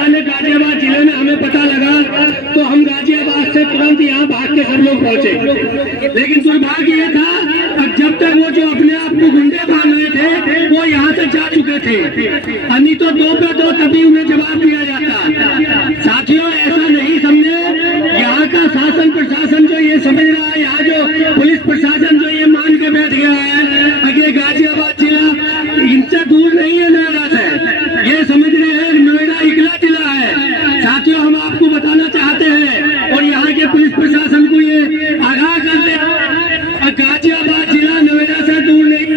अचानक गाजियाबाद जिले में हमें पता लगा तो हम गाजियाबाद से तुरंत यहाँ भाग के सब लोग पहुंचे। लेकिन दुर्भाग्य ये था जब तक वो जो अपने आप को गुंडे मान रहे थे वो यहाँ से जा चुके थे, अन्य तो 2 पे 2 तभी उन्हें जवाब दिया जाता। साथियों, ऐसा नहीं समझे, यहाँ का शासन प्रशासन जो ये समझ रहा है, यहाँ जो पुलिस प्रशासन जो ये मान के बैठ गया है अगर गाजियाबाद जिला इनसे दूर नहीं है नोएडा से, ये समझ रहे हैं नोएडा इकला जिला है। साथियों, हम आपको बताना चाहते हैं और यहाँ के पुलिस प्रशासन को ये आगाह करते हैं गाजियाबाद जिला नोएडा से दूर नहीं।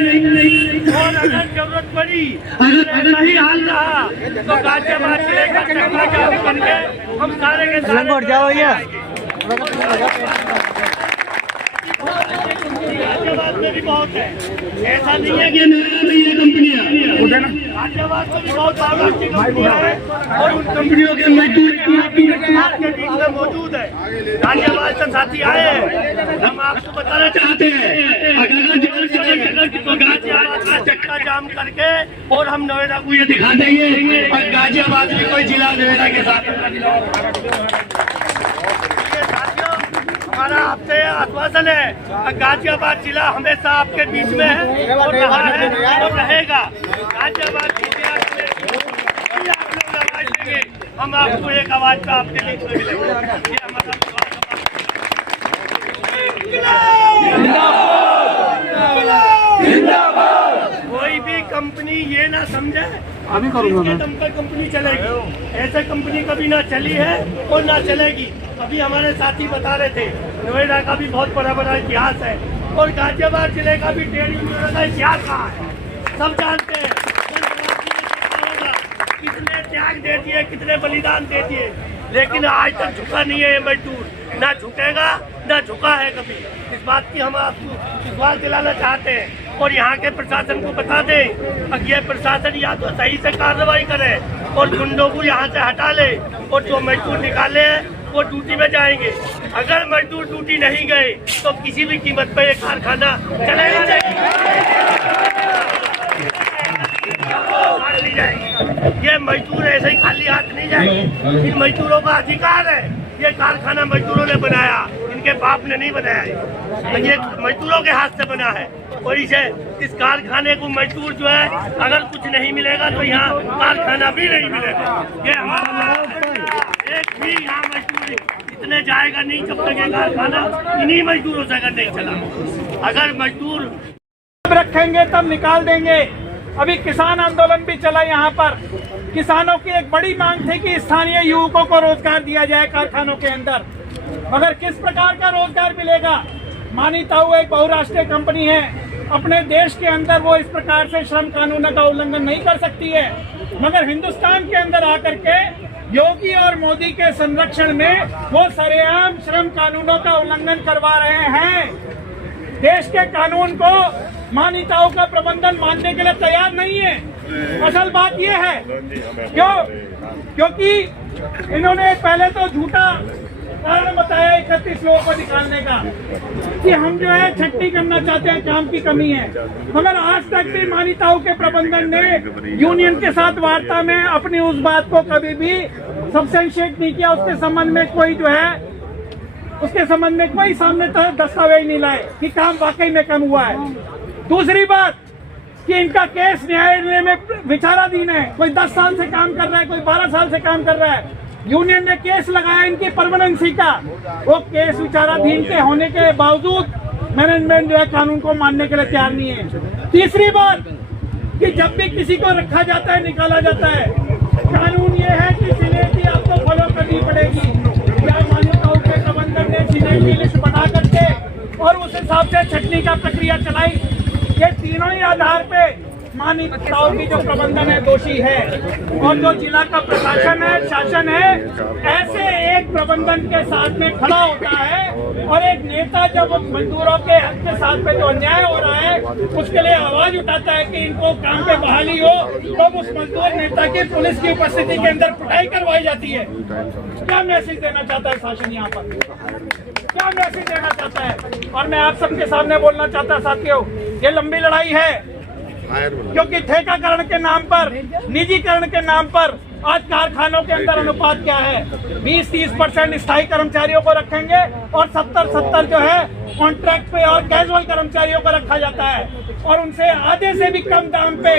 और अगर जरूरत पड़ी, अगर नहीं हाल रहा तो गाजियाबाद जिले का चक्का जाम करके हम सारे के सारे गाजियाबाद में भी बहुत है, ऐसा नहीं है कि नोएडा में ये कंपनियां, गाजियाबाद में भी बहुत बावरची कंपनियां हैं और उन कंपनियों के मजदूर आपके बीच में मौजूद है। गाजियाबाद से साथी आए हैं, हम आपको बताना चाहते हैं अगर जरूर चलेगा तो गाजियाबाद का चक्का जाम करके और हम नोएडा को ये दिखा देंगे और गाजियाबाद भी कोई जिला नोएडा के साथ। हमारा आपसे आश्वासन है गाजियाबाद जिला हमेशा आपके बीच में है और रहा है और रहेगा। गाजियाबाद जिला में आप लोग आवाज देंगे, हम आपको एक आवाज पे आपके बीच में मिलेंगे। ये हमारा कोई भी कंपनी ये ना समझे अभी करूँगा दम पर कंपनी चलेगी, ऐसे कंपनी कभी ना चली है और ना चलेगी। अभी हमारे साथी बता रहे थे नोएडा का भी बहुत बड़ा इतिहास है और गाजियाबाद जिले का भी ट्रेड यूनियन का इतिहास रहा है, सब जानते हैं। कितने त्याग दे दिए, कितने बलिदान दे दिए, लेकिन आज तक झुका नहीं है ये मजदूर, ना झुकेगा ना झुका है कभी। इस बात की हम आपको विश्वास दिलाना चाहते हैं और यहाँ के प्रशासन को बता दें कि ये प्रशासन या तो सही से कार्रवाई करे और गुंडों को यहाँ से हटा ले और जो मजदूर निकाले वो ड्यूटी में जाएंगे। अगर मजदूर ड्यूटी नहीं गए तो किसी भी कीमत पर एक कारखाना चलेगा नहीं। ये मजदूर ऐसे ही खाली हाथ नहीं जाएंगे, इन मजदूरों का अधिकार है। ये कारखाना मजदूरों ने बनाया, इनके बाप ने नहीं बनाया, ये मजदूरों के हाथ से बना है और इसे इस कारखाने को मजदूर जो है अगर कुछ नहीं मिलेगा तो यहाँ कारखाना भी नहीं मिलेगा। ये हमारा एक भी यहाँ मजदूर इतने जाएगा नहीं जब तक ये कारखाना इन्हीं मजदूरों से अगर नहीं चला। अगर मजदूर रखेंगे तब निकाल देंगे। अभी किसान आंदोलन भी चला यहाँ पर। किसानों की एक बड़ी मांग थी कि स्थानीय युवकों को रोजगार दिया जाए कारखानों के अंदर, मगर किस प्रकार का रोजगार मिलेगा? मानिताऊ एक बहुराष्ट्रीय कंपनी है, अपने देश के अंदर वो इस प्रकार से श्रम कानून का उल्लंघन नहीं कर सकती है, मगर हिंदुस्तान के अंदर आकर के योगी और मोदी के संरक्षण में वो सरेआम श्रम कानूनों का उल्लंघन करवा रहे हैं। देश के कानून को मानिताओं का प्रबंधन मानने के लिए तैयार नहीं है। असल बात यह है क्योंकि इन्होंने पहले तो झूठा कारण बताया 31 लोगों को निकालने का कि हम जो है छट्टी करना चाहते हैं, काम की कमी है, मगर आज तक भी मानिताओं के प्रबंधन ने यूनियन के साथ वार्ता में अपनी उस बात को कभी भी सब्सटेंशिएट नहीं किया। उसके संबंध में कोई जो है उसके संबंध में कोई सामने दस्तावेज नहीं लाए कि काम वाकई में कम हुआ है। दूसरी बात कि इनका केस न्यायालय में विचाराधीन है, कोई 10 साल से काम कर रहा है, कोई 12 साल से काम कर रहा है। यूनियन ने केस लगाया इनकी परमानेंसी का, वो केस विचाराधीन के होने के बावजूद मैनेजमेंट जो है कानून को मानने के लिए तैयार नहीं है। तीसरी बात कि जब भी किसी को रखा जाता है, निकाला जाता है, कानून ये है कि सिनेट की आपको फॉलो करनी पड़ेगी। क्या मान्यताओं के प्रबंधन ने सिनेट की लिस्ट बना करके और उस हिसाब से छटनी का प्रक्रिया चलाई? ये तीनों ही आधार पे मान्यताओं की जो प्रबंधन है दोषी है और जो जिला का प्रशासन है, शासन है, ऐसे एक प्रबंधन के साथ में खड़ा होता है और एक नेता जब मजदूरों के हक के साथ में जो अन्याय हो रहा है उसके लिए आवाज उठाता है कि इनको काम पे बहाली हो, तो उस मजदूर नेता की पुलिस की उपस्थिति के अंदर पिटाई करवाई जाती है। क्या मैसेज देना चाहता है शासन यहाँ पर? क्या मैसेज देना चाहता है? और मैं आप सबके सामने बोलना चाहता साथियों, ये लंबी लड़ाई है क्योंकि ठेकाकरण के नाम पर, निजीकरण के नाम पर आज कारखानों के अंदर अनुपात क्या है? 20-30% स्थायी कर्मचारियों को रखेंगे और 70-70 जो है कॉन्ट्रैक्ट पे और कैजुअल कर्मचारियों को रखा जाता है, और उनसे आधे से भी कम दाम पे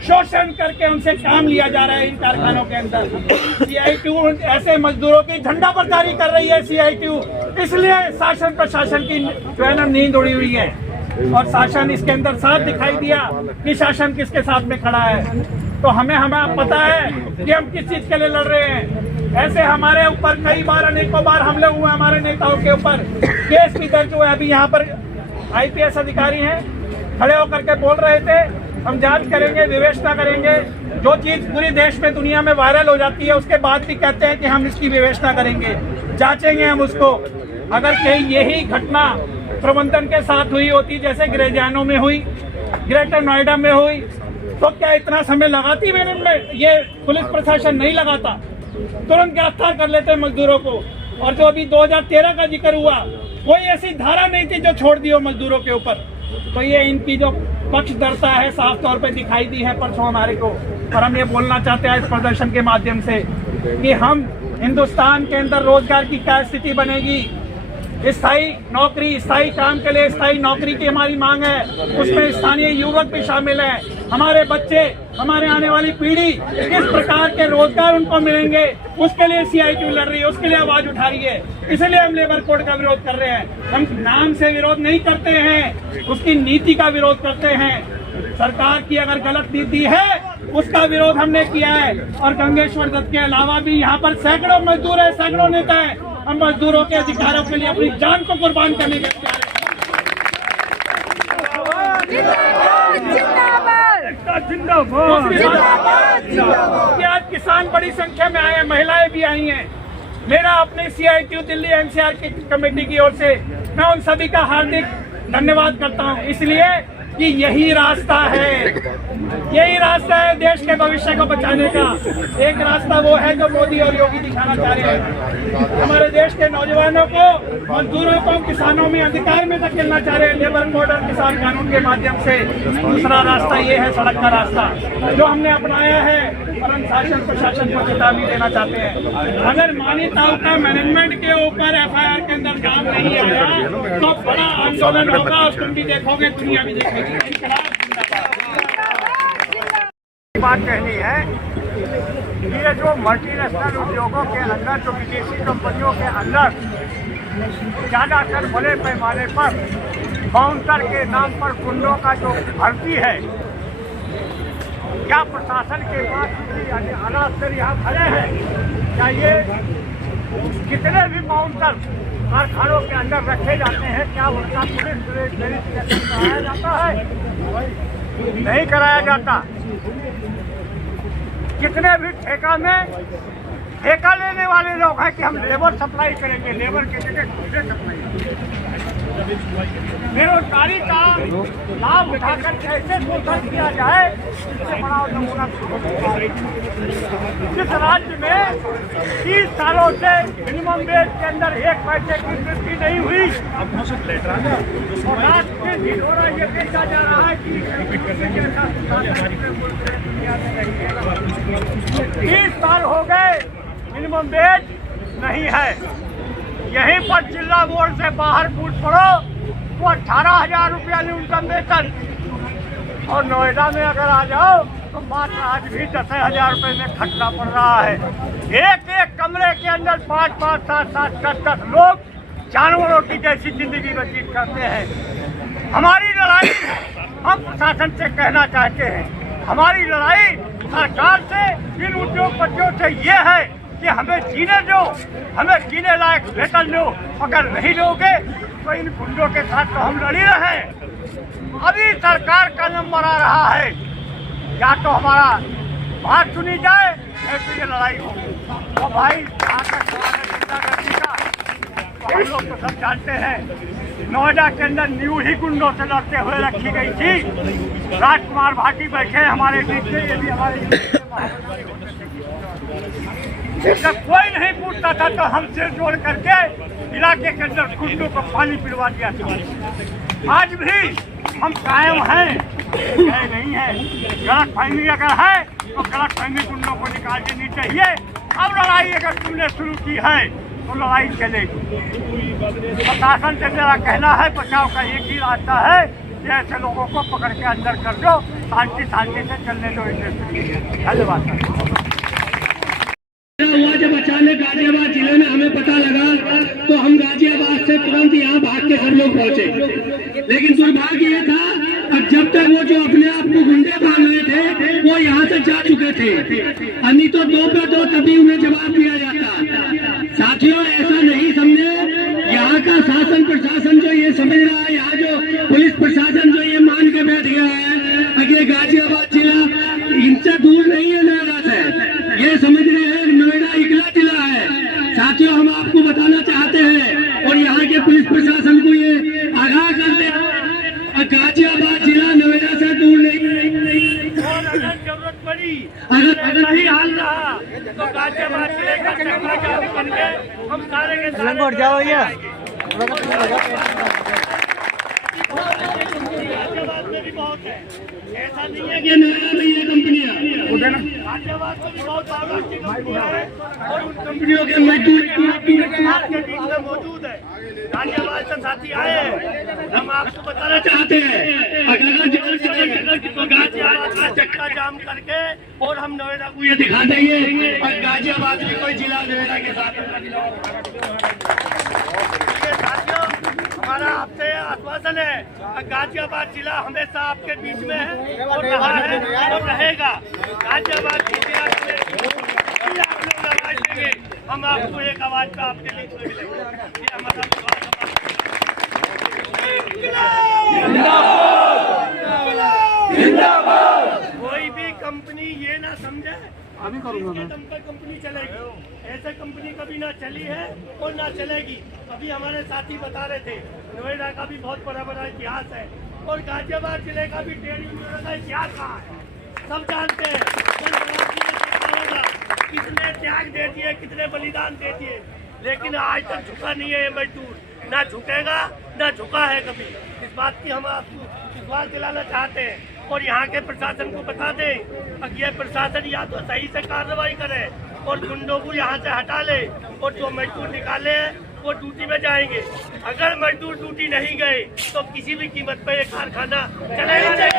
शोषण करके उनसे काम लिया जा रहा है इन कारखानों के अंदर। CITU ऐसे मजदूरों की झंडा बरदारी कर रही है CITU, इसलिए शासन प्रशासन की जो है ना नींद उड़ी हुई है, और शासन इसके अंदर साथ दिखाई दिया कि शासन किसके साथ में खड़ा है। तो हमें पता है कि हम किस चीज के लिए लड़ रहे हैं। ऐसे हमारे ऊपर कई बार अनेकों बार हमले हुए, हमारे नेताओं के ऊपर केस भी दर्ज हुए। अभी यहाँ पर IPS अधिकारी हैं, खड़े होकर के बोल रहे थे हम जांच करेंगे, विवेचना करेंगे। जो चीज पूरी देश में दुनिया में वायरल हो जाती है उसके बाद भी कहते हैं कि हम इसकी विवेचना करेंगे, जांचेंगे हम उसको। अगर कहीं यही घटना प्रबंधन के साथ हुई होती, जैसे ग्रेजियानो में हुई, ग्रेटर नोएडा में हुई, तो क्या इतना समय लगाती मैनेजमेंट? ये पुलिस प्रशासन नहीं लगाता, तुरंत गिरफ्तार कर लेते मजदूरों को। और जो अभी 2013 का जिक्र हुआ, कोई ऐसी धारा नहीं थी जो छोड़ दी हो मजदूरों के ऊपर। तो ये इनकी जो पक्षधरता है साफ तौर पे दिखाई दी है परसों हमारे को। और हम ये बोलना चाहते हैं इस प्रदर्शन के माध्यम से कि हम हिंदुस्तान के अंदर रोजगार की क्या स्थिति बनेगी। स्थायी नौकरी, स्थायी काम के लिए स्थायी नौकरी की हमारी मांग है, उसमें स्थानीय युवक भी शामिल हैं। हमारे बच्चे, हमारे आने वाली पीढ़ी किस प्रकार के रोजगार उनको मिलेंगे, उसके लिए CITU लड़ रही है, उसके लिए आवाज उठा रही है। इसलिए हम लेबर कोड का विरोध कर रहे हैं। हम नाम से विरोध नहीं करते हैं, उसकी नीति का विरोध करते हैं। सरकार की अगर गलत नीति है उसका विरोध हमने किया है। और गंगेश्वर दत्त के अलावा भी यहाँ पर सैकड़ों मजदूर है, सैकड़ों नेता है। हम मजदूरों के अधिकारों के लिए अपनी जान को कुर्बान करने के तैयार हैं। आज किसान बड़ी संख्या में आए हैं, महिलाएं भी आई हैं। मेरा अपने CITU दिल्ली NCR की कमेटी की ओर से मैं उन सभी का हार्दिक धन्यवाद करता हूं, इसलिए कि यही रास्ता है, यही रास्ता है देश के भविष्य को बचाने का। एक रास्ता वो है जो मोदी और योगी दिखाना चाह रहे हैं। हमारे देश के नौजवानों को, मजदूरों को, किसानों में अधिकार में धकेलना चाह रहे हैं लेबर कोड और किसान कानून के माध्यम से। दूसरा रास्ता ये है सड़क का रास्ता जो हमने अपनाया है, और हम शासन प्रशासन को चेतावनी देना चाहते हैं। अगर मान्यताओं का मैनेजमेंट के ऊपर FIR के अंदर नाम नहीं आया तो बड़ा आंदोलन होगा, और तुम भी देखोगे, दुनिया भी देखेगी। बात कहनी है कि ये जो मल्टीनेशनल उद्योगों के अंदर, जो विदेशी कंपनियों के अंदर ज्यादातर बड़े पैमाने पर काउंटर के नाम पर गुंडों का जो भर्ती है, क्या प्रशासन के पास अनास्तर यहाँ खड़े हैं? क्या ये कितने भी काउंटर कारखानों के अंदर रखे जाते हैं, क्या उनका पुलिस वेरिफिकेशन कराया जाता है? नहीं कराया जाता। कितने भी ठेका लेने वाले लोग हैं कि हम लेबर सप्लाई करेंगे, लेबर के जगह खुदे सप्लाई। बेरोजगारी का लाभ उठाकर कैसे शोषण किया जाए, इससे बड़ा नमूना जिस राज्य में 30 सालों से मिनिमम वेज के अंदर 1 पैसे की वृद्धि नहीं हुई, और राष्ट्र के ढिढोरा ये बेचा जा रहा है कि 30 साल हो गए मिनिमम वेज नहीं है। यहीं पर जिला बोर्ड से बाहर पूछ पड़ो तो 18,000 रुपया न्यूनतम वेतन, और नोएडा में अगर आ जाओ तो मात्र आज भी 10,000 रुपये में खर्चा पड़ रहा है। एक एक कमरे के अंदर 5-5, 7-7, 10-10 लोग जानवरों की जैसी जिंदगी व्यतीत करते हैं। हमारी लड़ाई हम प्रशासन से कहना चाहते हैं, हमारी लड़ाई सरकार से, इन उद्योगपतियों से ये है कि हमें जीने दो, हमें जीने लायक वेतन दो। अगर नहीं दोगे तो इन गुंडों के साथ तो हम लड़ ही रहे हैं। अभी सरकार का नंबर आ रहा है, या तो हमारा बात सुनी जाए या तो ये लड़ाई होगी। तो भाई जहाँ तक गुंडागर्दी का, तो हम लोग तो सब जानते हैं, नोएडा के अंदर न्यू ही गुंडों से लड़ते हुए रखी गई थी। राजकुमार भाटी बैठे हमारे बीच में, ये भी हमारे जब कोई नहीं पूछता था तो हम सिर जोड़ करके इलाके के अंदर गुंडों को पानी पिलवा दिया था। आज भी हम कायम हैं, नहीं है। गलत फहमी अगर है तो गलतफहमी तुम लोग को निकाल देनी चाहिए। अब लड़ाई अगर तुमने शुरू की है तो लड़ाई चलेगी। प्रशासन से मेरा कहना है, बचाव का एक ही रास्ता है कि ऐसे लोगों को पकड़ के अंदर कर दो, शांति से चलने दो इंडस्ट्री। धन्यवाद सर। हुआ जब अचानक गाजियाबाद जिले में हमें पता लगा तो हम गाजियाबाद से तुरंत यहाँ भाग के सब लोग पहुंचे। लेकिन दुर्भाग्य ये था अब जब तक वो जो अपने आप को गुंडे मान रहे थे वो यहाँ से जा चुके थे, नहीं तो 2 पे 2 तभी उन्हें जवाब दिया जाता। साथियों, ऐसा नहीं समझे, यहाँ का शासन प्रशासन जो ये समझ रहा है, यहाँ जो पुलिस प्रशासन जो ये मान के बैठ गया है कि गाजियाबाद जिला इनसे दूर नहीं है नोएडा से, ये समझ रहे हैं नोएडा इकला जिला है। साथियों, हम आपको बताना चाहते हैं और यहाँ के पुलिस प्रशासन को ये आगाह करते हैं, गाजियाबाद जिला नोएडा से दूर नहीं। और अगर जरूरत पड़ी, अगर नहीं हाल रहा तो गाजियाबाद जिले का चक्का जाम करके हम सारे के सारे गाजियाबाद में भी बहुत है, ऐसा नहीं है कि नोएडा में ये कंपनियां, गाजियाबाद में भी बहुत बहुराष्ट्रीय कंपनियां हैं और उन कंपनियों के मजदूर आपके बीच में मौजूद है। गाजियाबाद से साथी आए हैं, हम आपको बताना चाहते हैं अगर तो गाजियाबाद का चक्का जाम करके और हम नोएडा को ये दिखा देंगे और गाजियाबाद में कोई जिला नोएडा के साथ। साथियों, हमारा आपसे आश्वासन है, गाजियाबाद जिला हमेशा आपके बीच में है और रहा है और रहेगा। गाजियाबाद जिला आप लोग आवाज देंगे, हम आपको एक आवाज पे आपके बीच में मिलेंगे। ये हमारा कोई भी कंपनी ये ना समझे अभी करूँगा दम पर कंपनी चलेगी, ऐसे कंपनी कभी ना चली है और ना चलेगी। अभी हमारे साथी बता रहे थे नोएडा का भी बहुत बड़ा इतिहास है और गाजियाबाद जिले का भी ट्रेड यूनियन का इतिहास रहा है, सब जानते हैं। कितने त्याग दे दिए, कितने बलिदान दे दिए, लेकिन आज तक झुका नहीं है ये मजदूर, ना झुकेगा ना झुका है कभी। इस बात की हम आपको विश्वास दिलाना चाहते हैं और यहाँ के प्रशासन को बता दें कि ये प्रशासन या तो सही से कार्रवाई करे और गुंडों को यहाँ से हटा ले और जो मजदूर निकाले वो ड्यूटी में जाएंगे। अगर मजदूर ड्यूटी नहीं गए तो किसी भी कीमत पर ये कारखाना चलेगा नहीं।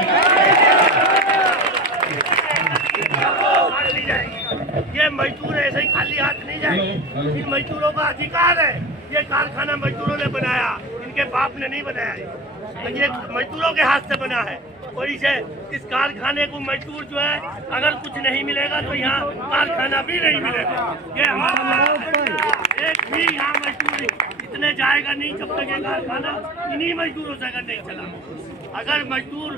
ये मजदूर ऐसे ही खाली हाथ नहीं जाएंगे, इन मजदूरों का अधिकार है। ये कारखाना मजदूरों ने बनाया, इनके बाप ने नहीं बनाया है, ये मजदूरों के हाथ से बना है। और इसे इस कारखाने को मजदूर जो है अगर कुछ नहीं मिलेगा तो यहाँ कारखाना भी नहीं मिलेगा। ये हमारा एक भी यहाँ मजदूर इतने जाएगा नहीं जब तक ये कारखाना इन्हीं मजदूरों से अगर नहीं चला। अगर मजदूर